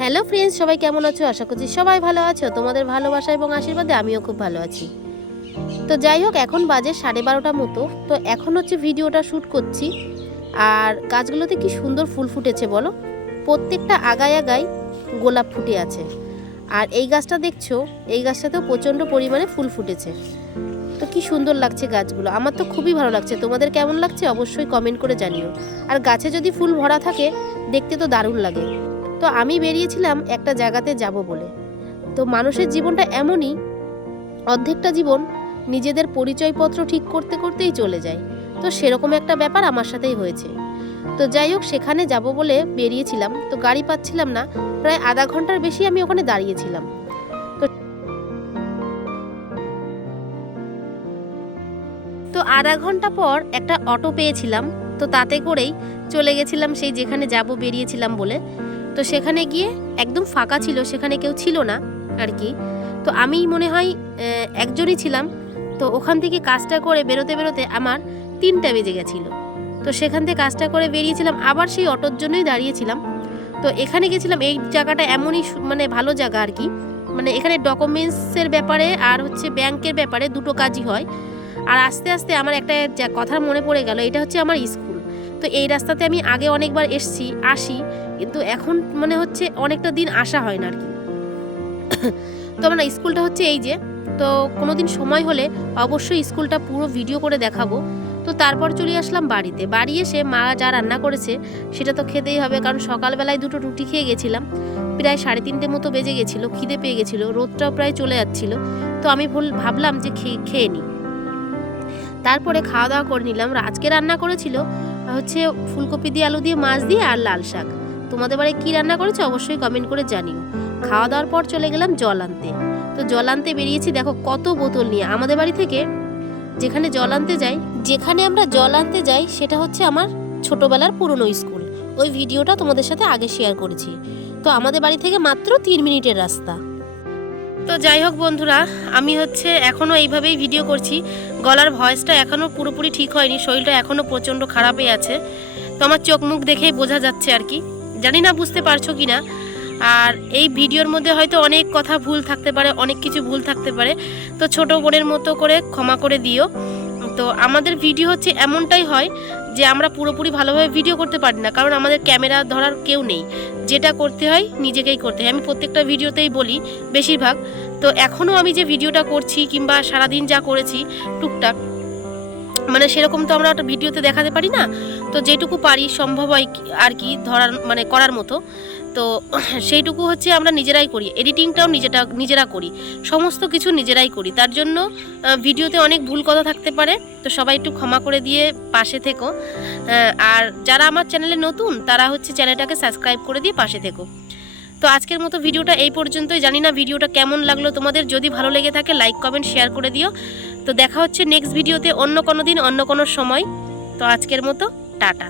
Hello friends, সবাই কেমন আছো? আশা করছি সবাই ভালো আছো। তোমাদের ভালোবাসা এবং আশীর্বাদে আমিও খুব ভালো আছি। তো যাই হোক, এখন বাজে 12:30 মতো। তো এখন হচ্ছে ভিডিওটা শ্যুট করছি। আর গাছগুলোতে কি সুন্দর ফুল ফুটেছে বলো। প্রত্যেকটা আগায় আগায় গোলাপ ফুটে আছে। আর এই গাছটা দেখছো, এই গাছটাতেও প্রচণ্ড পরিমাণে ফুল ফুটেছে। তো কি সুন্দর লাগছে গাছগুলো, আমার তো খুবই ভালো লাগছে। তোমাদের কেমন লাগছে অবশ্যই কমেন্ট করে জানিও। আর গাছে যদি ফুল ভরা থাকে দেখতে তো দারুণ লাগে। তো আমি বেরিয়েছিলাম একটা জায়গাতে যাব বলে। তো মানুষের জীবনটা এমনই, অর্ধেকটা জীবন নিজেদের পরিচয়পত্র ঠিক করতে করতেই চলে যায়। তো সেরকম একটা ব্যাপার আমার সাথেই হয়েছে। তো যাই হোক, সেখানে যাব বলে বেরিয়েছিলাম, তো গাড়ি পাচ্ছিলাম না। প্রায় আধা ঘন্টার বেশি আমি ওখানে দাঁড়িয়েছিলাম। তো আধা ঘন্টা পর একটা অটো পেয়েছিলাম। তো তাতে করেই চলে গেছিলাম সেই যেখানে যাব বেরিয়েছিলাম বলে। তো সেখানে গিয়ে একদম ফাঁকা ছিল, সেখানে কেউ ছিল না আর কি। তো আমি মনে হয় একজনই ছিলাম। তো ওখান থেকে কাজটা করে বেরোতে বেরোতে আমার 3টা বেজে গেছিলো। তো সেখান থেকে কাজটা করে বেরিয়েছিলাম, আবার সেই অটোর জন্যই দাঁড়িয়েছিলাম। তো এখানে গেছিলাম, এই জায়গাটা এমনই মানে ভালো জায়গা আর কি। মানে এখানে ডকুমেন্টসের ব্যাপারে আর হচ্ছে ব্যাংকের ব্যাপারে দুটো কাজই হয়। আর আস্তে আস্তে আমার একটা কথা মনে পড়ে গেল, এটা হচ্ছে আমার স্কুল। তো এই রাস্তাতে আমি আগে অনেকবার আসি, কিন্তু এখন মনে হচ্ছে অনেকটা দিন আসা হয় না আর কি। তো আমার স্কুলটা হচ্ছে এই যে। তো কোনোদিন সময় হলে অবশ্যই স্কুলটা পুরো ভিডিও করে দেখাবো। তো তারপর চলে আসলাম বাড়িতে। বাড়ি এসে মা যা রান্না করেছে সেটা তো খেতেই হবে, কারণ সকালবেলায় 2টো রুটি খেয়ে গেছিলাম। প্রায় 3:30 মতো বেজে গেছিলো, খিদে পেয়ে গেছিলো, রোদটাও প্রায় চলে যাচ্ছিল। তো আমি ভাবলাম যে খেয়ে নিই। তারপরে খাওয়া দাওয়া করে নিলাম। আজকে রান্না করেছিল হচ্ছে ফুলকপি দিয়ে আলু দিয়ে মাছ দিয়ে আর লাল শাক। তোমাদের বাড়ি কী রান্না করেছে অবশ্যই কমেন্ট করে জানিও। খাওয়া দাওয়ার পর চলে গেলাম জল আনতে। তো জল আনতে বেরিয়েছি, দেখো কত বোতল নিয়ে। আমাদের বাড়ি থেকে যেখানে আমরা জল আনতে যাই সেটা হচ্ছে আমার ছোটোবেলার পুরনো স্কুল। ওই ভিডিওটা তোমাদের সাথে আগে শেয়ার করেছি। তো আমাদের বাড়ি থেকে মাত্র 3 মিনিটের রাস্তা। তো যাই হোক বন্ধুরা, আমি হচ্ছে এখনও এইভাবেই ভিডিও করছি। গলার ভয়েসটা এখনও পুরোপুরি ঠিক হয়নি, শরীরটা এখনও প্রচণ্ড খারাপই আছে। তো আমার চোখ মুখ দেখেই বোঝা যাচ্ছে আর কি। জানি না বুঝতে পারছো কি না। আর এই ভিডিওর মধ্যে হয়তো অনেক কথা ভুল থাকতে পারে, অনেক কিছু ভুল থাকতে পারে। তো ছোট বোনের মতো করে ক্ষমা করে দিও। তো আমাদের ভিডিও হচ্ছে এমনটাই হয় যে আমরা পুরোপুরি ভালোভাবে ভিডিও করতে পারি না, কারণ আমাদের ক্যামেরা ধরার কেউ নেই। যেটা করতে হয় নিজেকেই করতে হয়। আমি প্রত্যেকটা ভিডিওতেই বলি বেশিরভাগ। তো এখনও আমি যে ভিডিওটা করছি কিংবা সারাদিন যা করেছি টুকটাক, মানে সেরকম তো আমরা একটা ভিডিওতে দেখাতে পারি না। তো যেটুকু পারি সম্ভব হয় আর কি ধরার মানে করার মতো। তো সেইটুকু হচ্ছে আমরা নিজেরাই করি। এডিটিংটাও নিজেরা করি, সমস্ত কিছু নিজেরাই করি। তার জন্য ভিডিওতে অনেক ভুল কথা থাকতে পারে। তো সবাই একটু ক্ষমা করে দিয়ে পাশে থেকো। আর যারা আমার চ্যানেলে নতুন তারা হচ্ছে চ্যানেলটাকে সাবস্ক্রাইব করে দিয়ে পাশে থেকো। তো আজকের মতো ভিডিওটা এই পর্যন্তই। জানি না ভিডিওটা কেমন লাগলো তোমাদের। যদি ভালো লেগে থাকে লাইক কমেন্ট শেয়ার করে দিও। তো দেখা হচ্ছে নেক্সট ভিডিওতে অন্য কোনো দিন অন্য কোনো সময়। তো আজকের মতো টাটা।